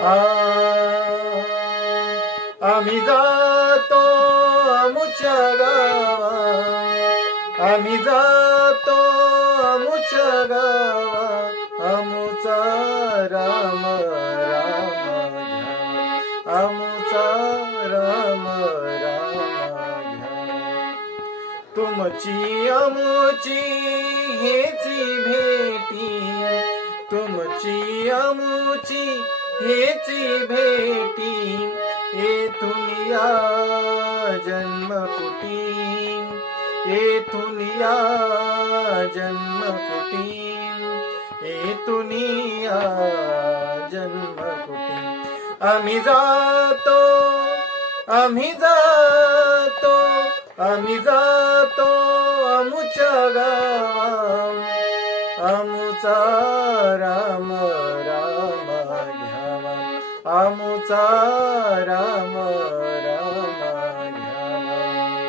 आ आम्ही जातो आमुच्या गावा, आम्ही जातो आमुच्या गावा, आमुचा राम राम घ्या, आमुचा राम राम घ्या. तुमची आमुची हेची भेटी, तुमची आमुची हेची भेटी, येथून या जन्मकुटी, येथून या जन्मकुटी, येथून या जन्मकुटी. आम्ही जातो, आम्ही जातो, आम्ही जातो आमुच्या गावा, आमुचा राम राम घ्यावा, आमुचा राम